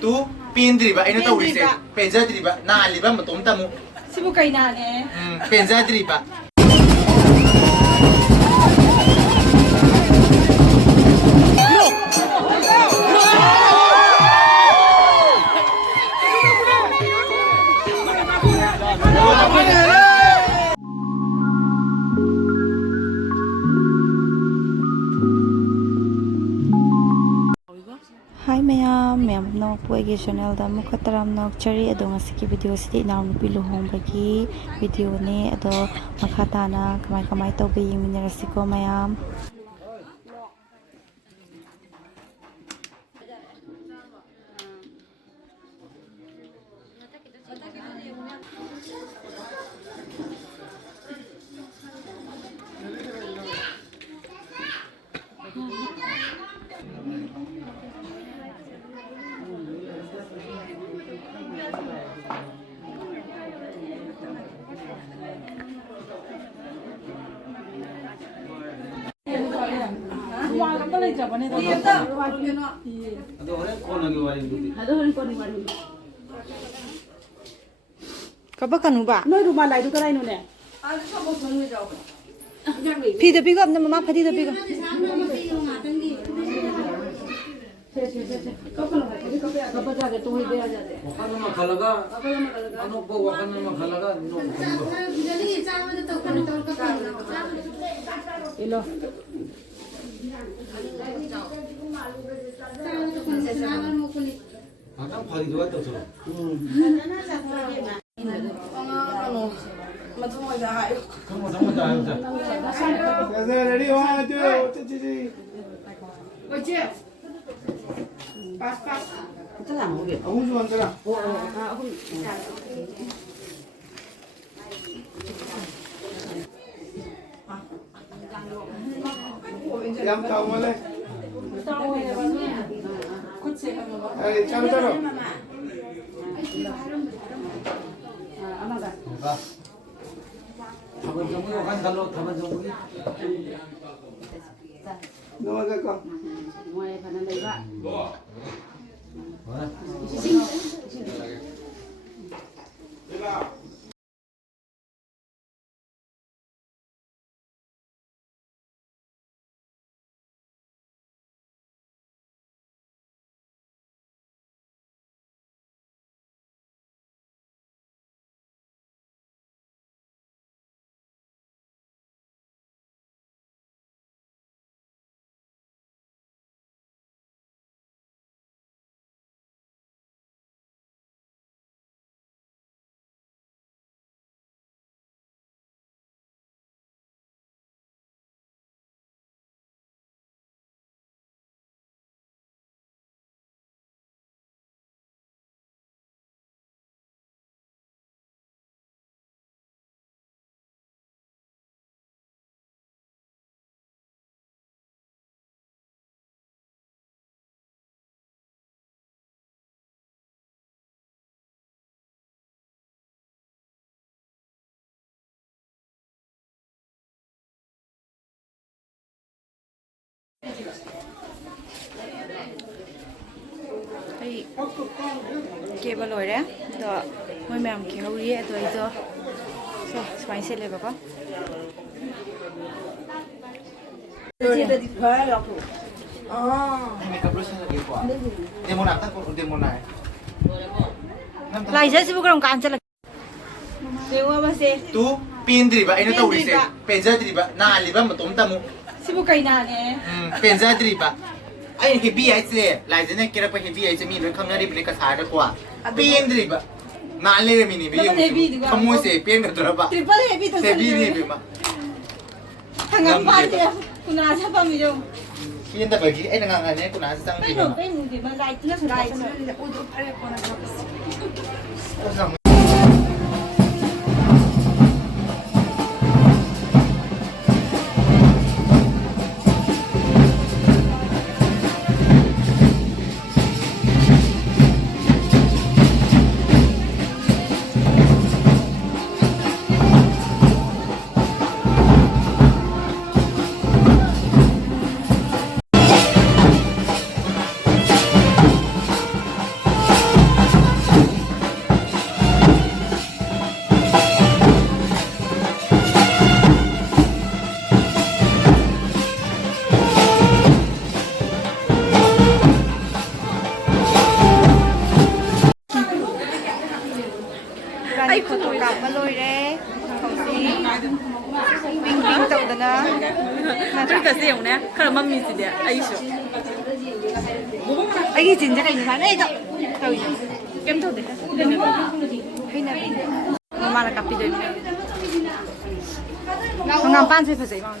Tu pendriba, ainda tá urisse. Pensadriba, na aliba, mas tom tamu. Se você cair na né? Pensadriba. Hi mayam nok po igi channel da mukataram nok chari ado ngasiki video sidi naw nupi luhong bagi video ni ado makhatana kamay tawbe yiminarasi ko mayam Kaba kanu ba? Noi rumah lai tu kerai nu ne. Pi da pick up na mama phadi da pick up. Kapa jaga tu hibe aja de. Wakan nama khalaga, anu po wakan nama khalaga, no. Ilo. Atang phari doa tu solo. Kamu sama dah ada. Ready, 1, 2, 3. Pas. Kita lah mau dia. Aku jual terang. Yang tahu mana? Calo. Anak dah. Thaban jamu wakan kalau thaban jamu ni. Nama kakak. Mulai pada leba. Mana? Hey, cable rồi đấy, đó, mấy mẹ mình kéo đi, rồi giờ, so, spice sẽ lấy vào con. Demo nak tak? Demo nak. Lại sẽ bukan kan cakap. Dewa masih. Tu pendriba, ainda tá urisse. Pensadriba, na aliba, mas tom tamu. Se você cair na né? Pensadriba. Ai heavy ai se, lai jene kira pa heavy ai se mi khang na ri bne ka sa da kwa. Pendriba. Na le mi ni bi. Kamu se pen ka draba. Triple heavy tu. Heavy ni bi ma. Hanggang pa dia. Kuna sa pa mi dong. Kian ta bagi ai nang ngane ku na sang bi ma. Pen di ma light na light. ꯀꯁꯦ ꯌꯦꯡꯉꯨꯅꯦ ꯈꯔ ꯃꯝꯃꯤꯁꯤꯗꯤ ꯑꯩꯁꯨ ꯑꯩꯒꯤ ꯆꯤꯟꯁꯦ ꯀꯩꯅꯣ ꯁꯥꯟꯅꯩꯗꯣ ꯇꯧꯏꯅꯦ ꯀꯩꯝ ꯇꯧꯗꯦ ꯍꯩꯅꯕꯤ ꯃꯃꯥꯅ ꯀꯥꯞꯄꯤꯗꯣꯏꯅꯦ ꯍꯪꯒꯥꯝꯄꯥꯟꯁꯦ ꯐꯖꯩ ꯃꯥ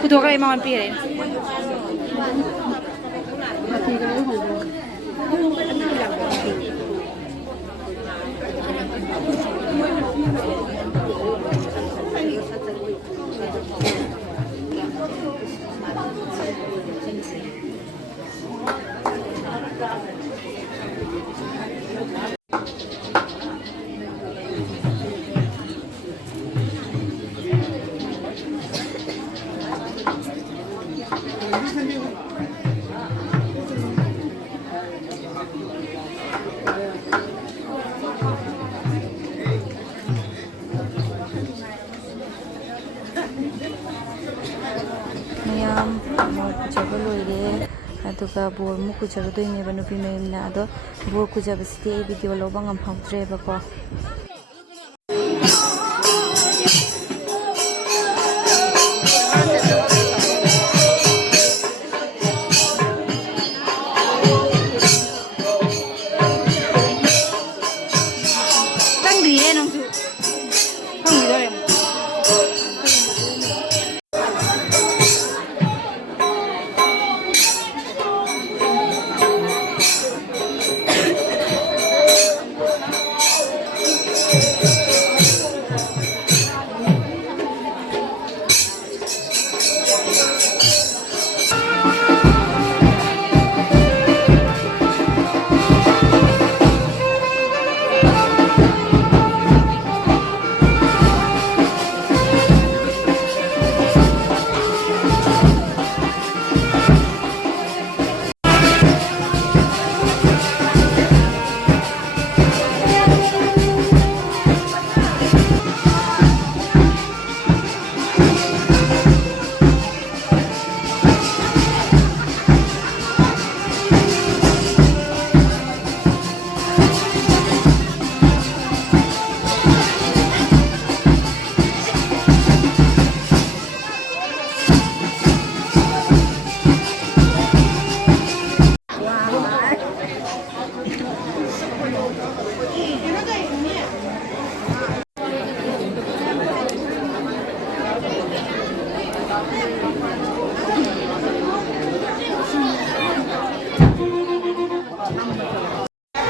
putokan yung mga pire. ꯃꯌꯥꯝ ꯕꯣꯔ ꯀꯨꯖꯕ ꯂꯣꯏꯔꯦ ꯑꯗꯨꯒ ꯕꯣꯔ ꯑꯃꯨꯛ ꯀꯨꯖꯔꯗꯣꯏꯅꯦꯕ ꯅꯨꯄꯤ ꯃꯌꯨꯝꯅ ꯑꯗꯣ ꯕꯣꯔ ꯀꯨꯖꯕꯁꯤꯗꯤ ꯑꯩ ꯚꯤꯗꯤꯑꯣ ꯂꯧꯕ ꯉꯝꯍꯧꯗ꯭ꯔꯦꯕꯀꯣ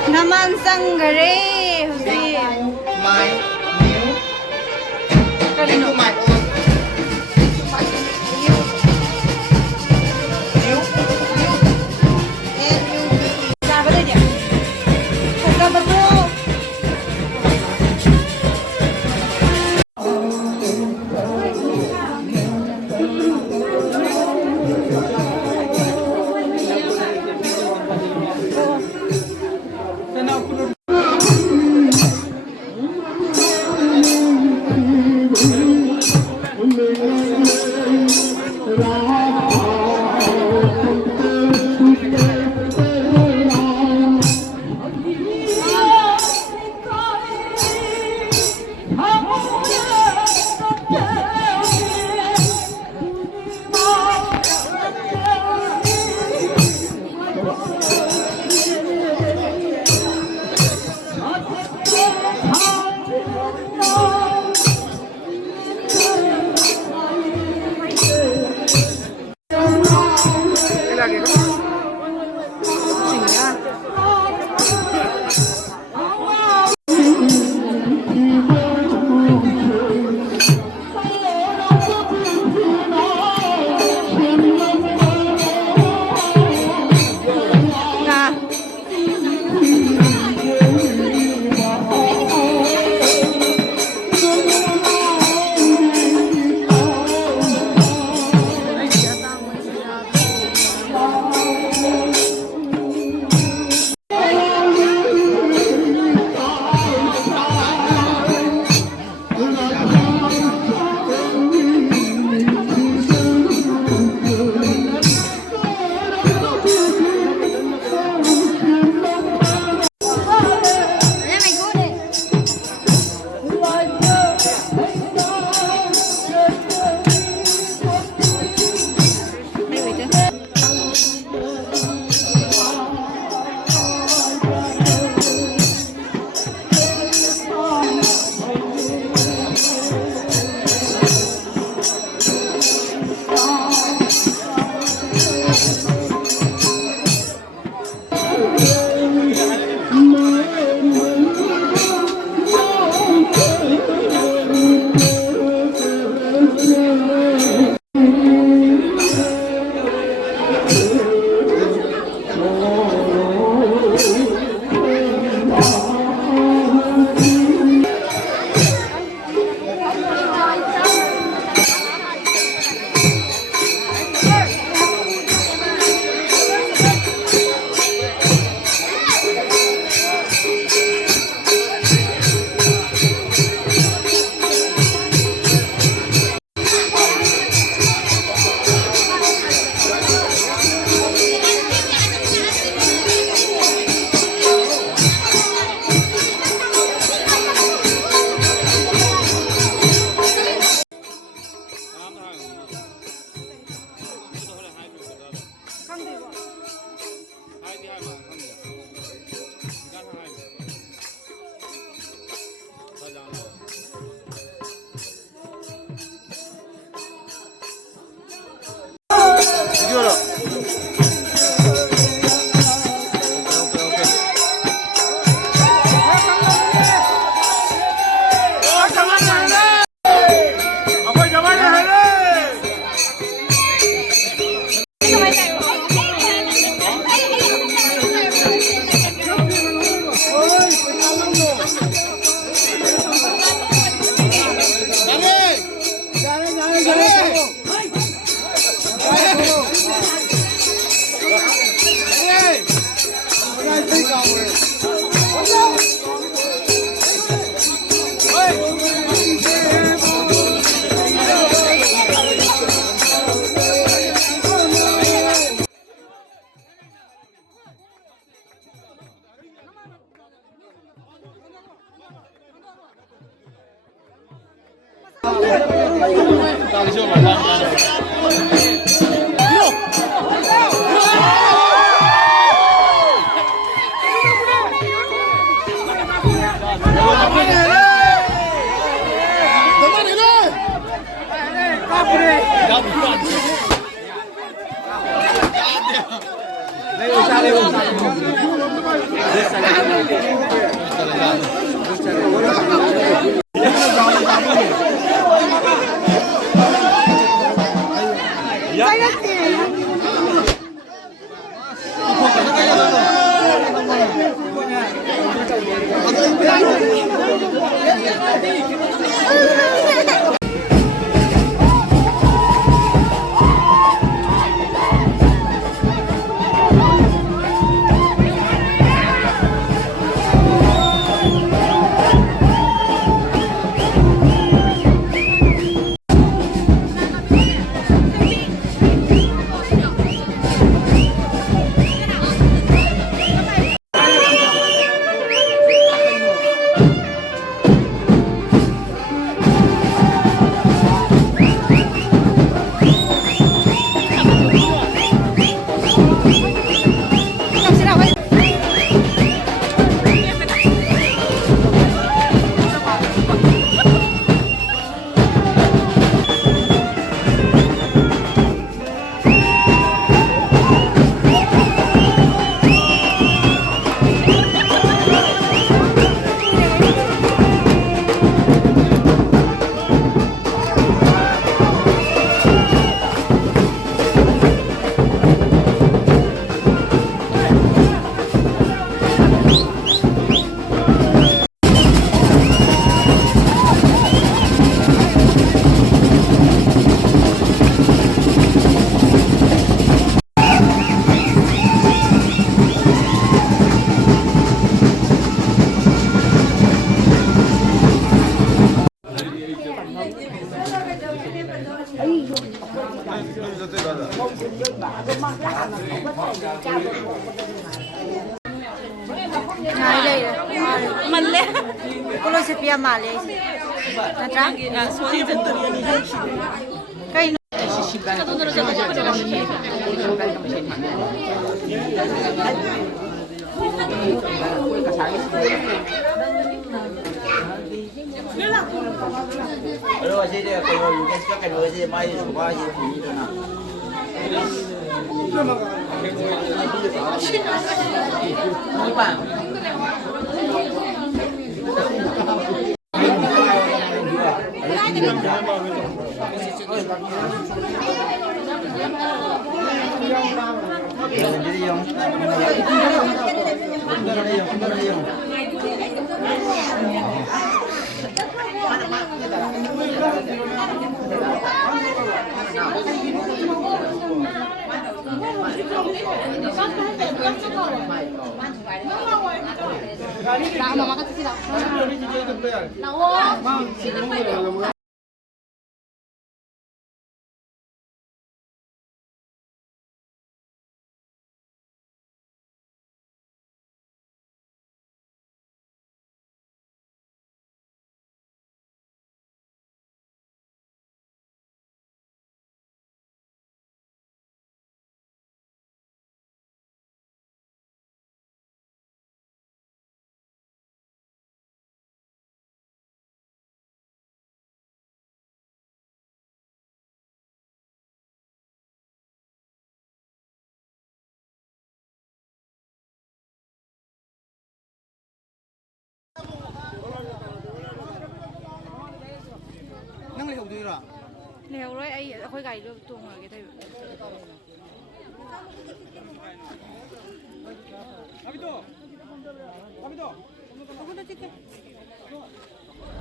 naman sanggare hujik my new kanino my own sabi na dia sabi ko Ngay đây rồi. Mình lên. Cô lo sẽ bia mà lấy. Nè trang. Cái Pero así de que lo que es que no es más de su base muy pan. Nang lehok dui ra. leo rồi ai khôi gầy luôn tuồng rồi cái thay.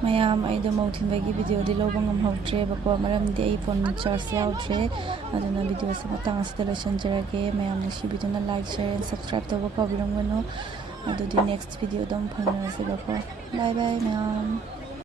mayam ai do mountain bagi video di lo bangam hautre bako maram di ai phone charge yautre aduna video sa matang asta lesson jarage mayam na shi video na like share and subscribe to bako bilong no ꯑꯗꯨꯗꯤ next ꯚꯤꯗꯤꯑꯣꯗ ꯑꯃꯨꯛ ꯐꯪꯅꯔꯁꯦꯕꯀꯣ ꯕꯥꯏ ꯕꯥꯏ ꯃꯌꯥꯝ